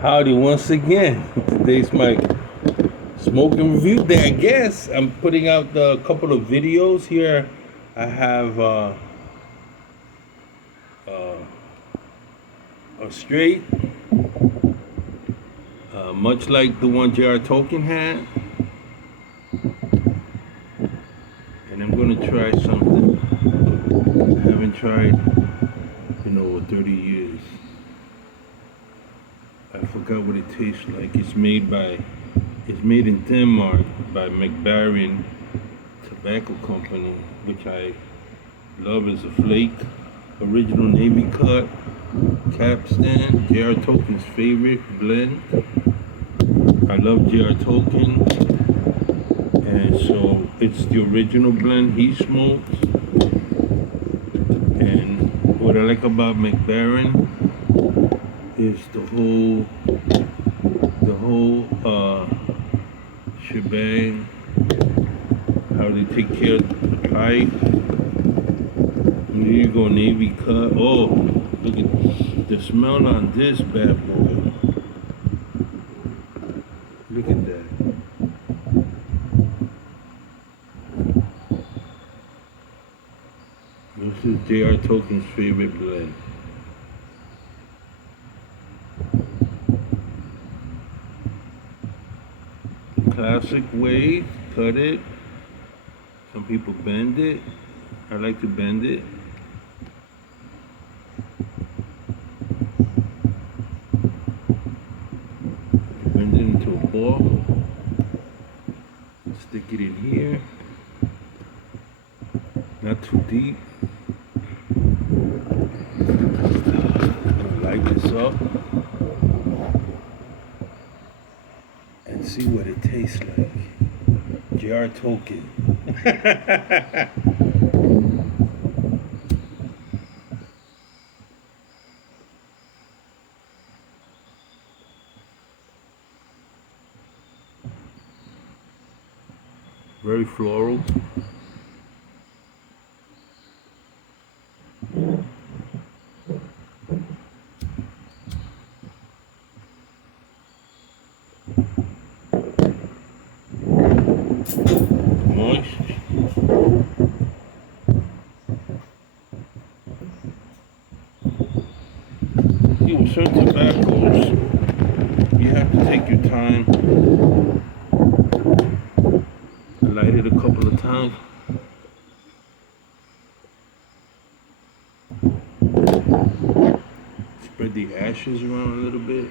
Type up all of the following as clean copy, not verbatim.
Howdy once again. Today's my smoking review day, I guess. I'm putting out a couple of videos here. I have uh, a straight, much like the one J.R. Tolkien had. And I'm going to try something I haven't tried in over 30 years. I forgot what it tastes like. It's made in Denmark by McBaron Tobacco Company, which I love as a flake. Original Navy cut, Capstan, J.R. Tolkien's favorite blend. I love J.R. Tolkien, and so it's the original blend he smokes. And what I like about McBaron is the whole shebang, how they take care of the pipe. And here you go, Navy cut. Oh, look at the smell on this bad boy. Look at that. This is J.R. Tolkien's favorite blend. Classic way, cut it. Some people bend it. I like to bend it. Bend it into a ball. Stick it in here. Not too deep. Light this up and see what it tastes like. J.R. Tolkien. Very floral. Moist. See, with certain tobaccos, you have to take your time. Light it a couple of times. Spread the ashes around a little bit.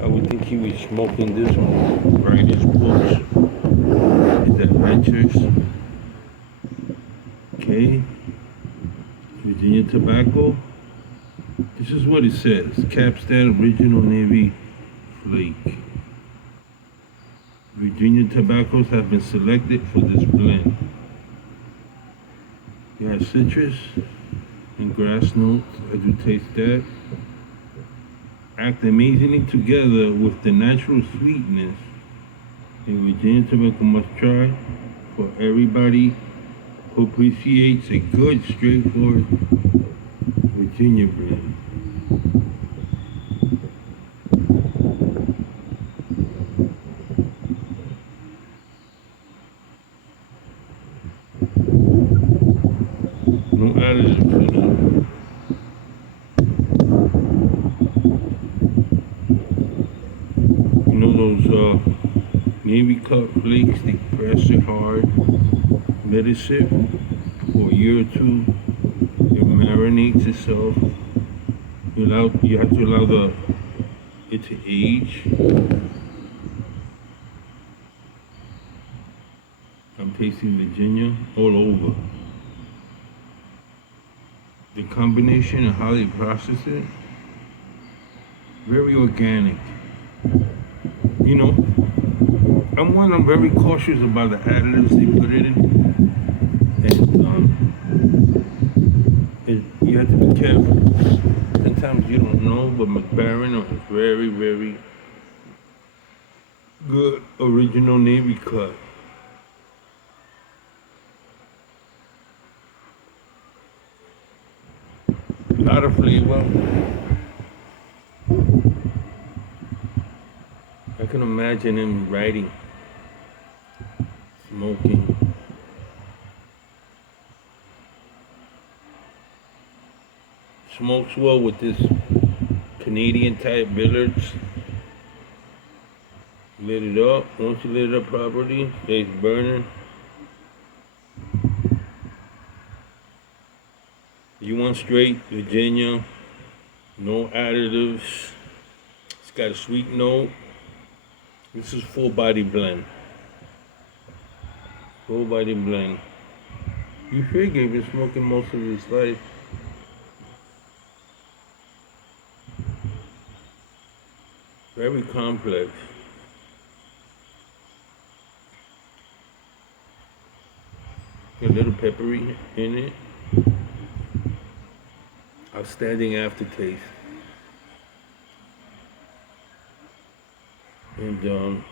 I would think he was smoking this one, writing his books, his adventures. Okay, Virginia Tobacco. This is what it says: Capstan Original Navy Flake. Virginia tobaccos have been selected for this blend. You have citrus and grass notes. I do taste that. Act amazingly together with the natural sweetness. A Virginia tobacco must try for everybody who appreciates a good, straightforward Virginia blend. No additives for them. You know those Navy cut flakes, they press it hard, let it sit for a year or two, it marinates itself. You have to allow it to age. I'm tasting Virginia all over. The combination of how they process it, very organic. You know, I'm very cautious about the additives they put it in. And you have to be careful. Sometimes you don't know, but McBaron is very, very good original Navy cut. A lot of flavor. I can imagine him writing, smoking. Smokes well with this Canadian type billiards. Lit it up. Once you lit it up properly, stays burning. You want straight Virginia, no additives. It's got a sweet note. This is full body blend. Full body blend. You figure he's been smoking most of his life. Very complex. A little peppery in it. Outstanding aftertaste. And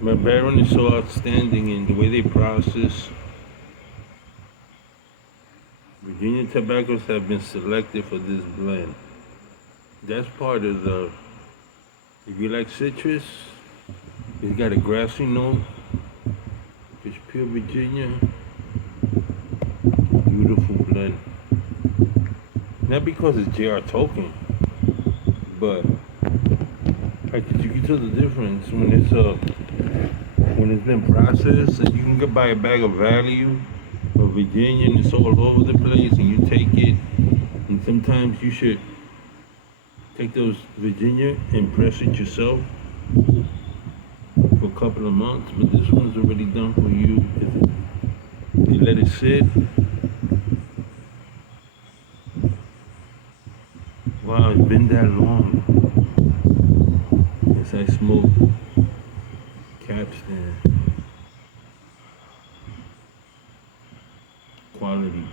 my Baron is so outstanding in the way they process. Virginia tobaccos have been selected for this blend. That's part of the, if you like citrus, it's got a grassy note. It's pure Virginia. Beautiful blend. Not because it's J.R. Tolkien, but you can tell the difference when it's been processed. And you can go buy a bag of value of Virginia and it's all over the place, and you take it. And sometimes you should take those Virginia and press it yourself for a couple of months. But this one's already done for you. You let it sit. Wow, it's been that long. As I smoke Capstan. Quality.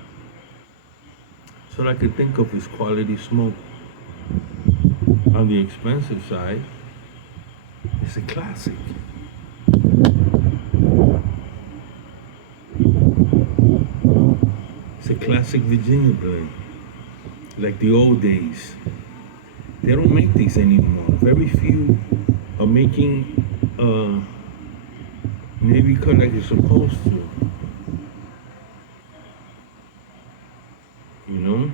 So all I could think of is quality smoke. On the expensive side, it's a classic. It's a classic Virginia blend. Like the old days. They don't make these anymore. Very few are making Navy cut like you're supposed to. You know?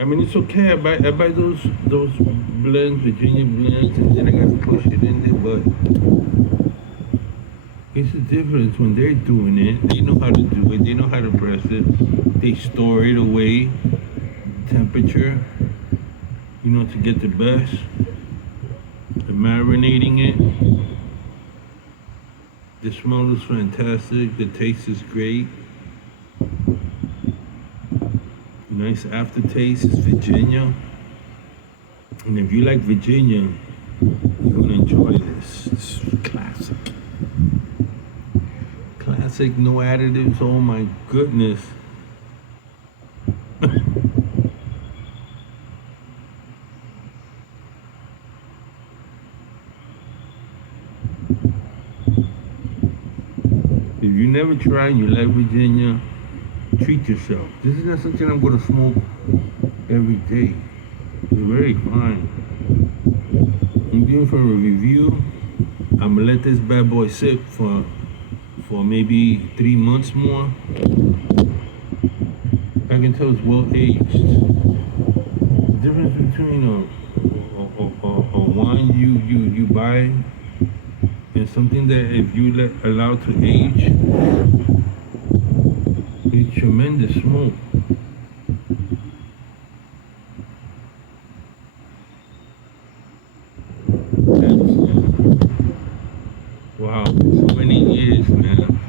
I mean, it's okay. I buy those blends, Virginia blends, and then I gotta push it in there. But it's a difference when they're doing it. They know how to do it. They know how to press it. They store it away, temperature, you know, to get the best. They're marinating it. The smell is fantastic. The taste is great. Nice aftertaste. It's Virginia. And if you like Virginia, you're gonna enjoy this. It's classic. Classic, no additives. Oh my goodness. If you never try and you like Virginia, treat yourself. This is not something I'm gonna smoke every day. It's very fine. I'm doing for a review. I'm gonna let this bad boy sit for maybe 3 months more. I can tell it's well aged. The difference between a wine you buy and something that if you allow to age, it's tremendous smoke. Wow, so many years, man.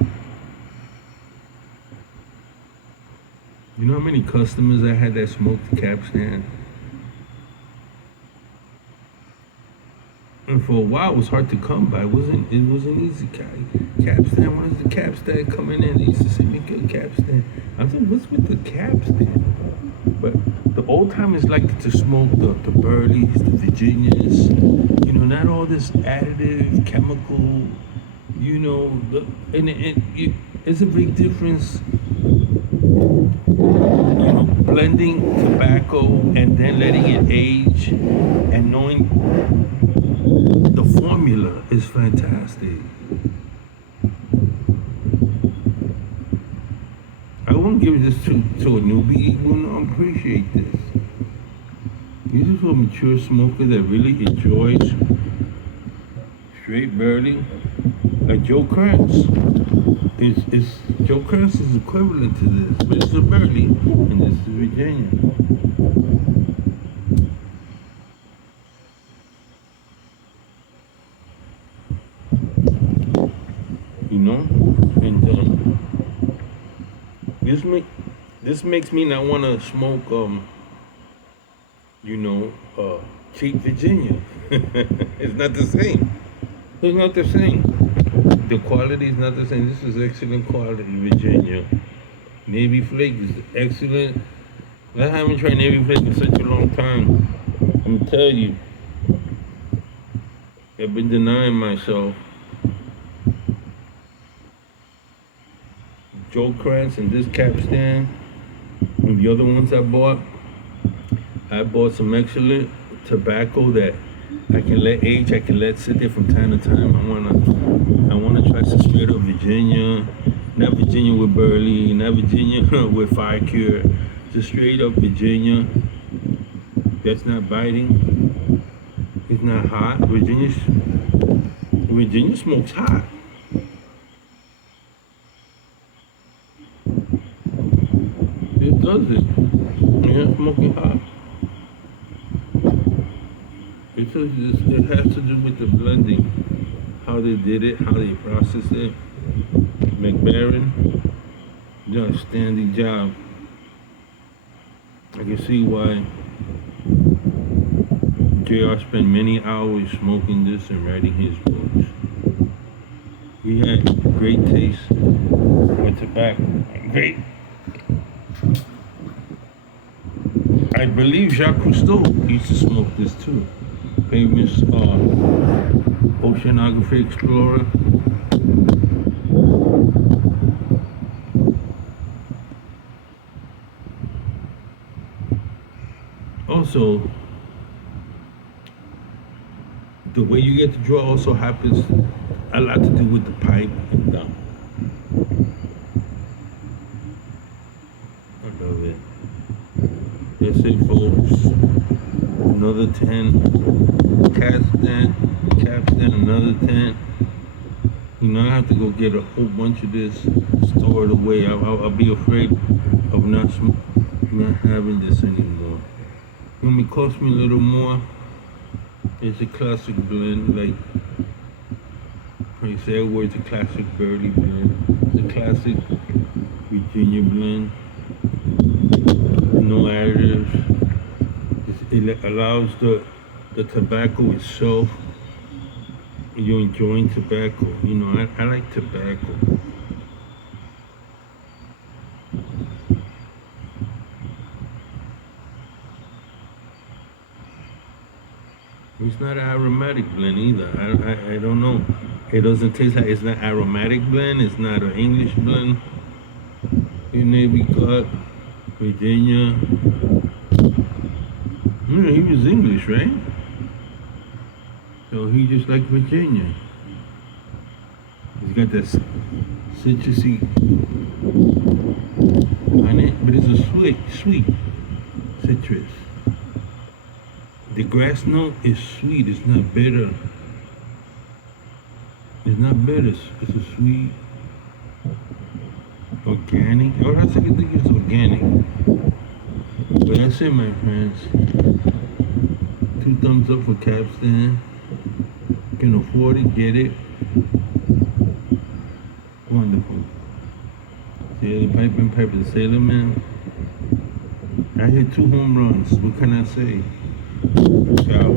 You know how many customers I had that smoked Capstan? And for a while, it was hard to come by. It wasn't easy. Capstan, when is the Capstan coming in? They used to say, make a Capstan. I was like, what's with the Capstan? But the old timers like to smoke the Burleys, the Virginias, not all this additive, chemical, it's a big difference, blending tobacco and then letting it age and knowing the formula is fantastic. I won't give this to a newbie. He will not appreciate this. This is for a mature smoker that really enjoys straight burley. Like Joe Krantz. Joe Krantz is equivalent to this, but it's a burley, and this is Virginia. And this makes me not want to smoke cheap Virginia. It's not the same. It's not the same. The quality is not the same. This is excellent quality Virginia. Navy Flake is excellent. I haven't tried Navy Flake in such a long time. I'm gonna tell you, I've been denying myself. Joe Krantz and this Capstan and the other ones I bought some excellent tobacco that I can let age, I can let sit there from time to time. I wanna try some straight up Virginia, not Virginia with burley, not Virginia with fire cure, just straight up Virginia. That's not biting. It's not hot. Virginia smokes hot. It does it. Yeah, smoking hot. It has to do with the blending, how they did it, how they processed it. McBaron did an outstanding job. I can see why JR spent many hours smoking this and writing his books. He had great taste with tobacco. Great. I believe Jacques Cousteau used to smoke this too. Famous oceanography explorer. Also, the way you get to draw also happens a lot to do with the pipe and gum. I love it. That's it, folks. Another 10. Capstan, another 10. I have to go get a whole bunch of this, store it away. I'll be afraid of not having this anymore. It cost me a little more. It's a classic blend, like say it's a classic Burley blend. It's a classic Virginia blend. No additives. It allows the tobacco itself. You're enjoying tobacco. I like tobacco. It's not an aromatic blend either. I don't know. It doesn't taste like it's not aromatic blend. It's not an English blend. It may be cut Virginia. He was English, right? So he just like Virginia. He's got that citrusy on it, but it's a sweet citrus. The grass note is sweet. It's not bitter. It's not bitter. It's a sweet, organic. Oh, I think it's organic. But that's it, my friends. 2 thumbs up for Capstan. Can afford it, get it. Wonderful. Sailor Piper, the Sailor Man. I hit 2 home runs. What can I say? Ciao.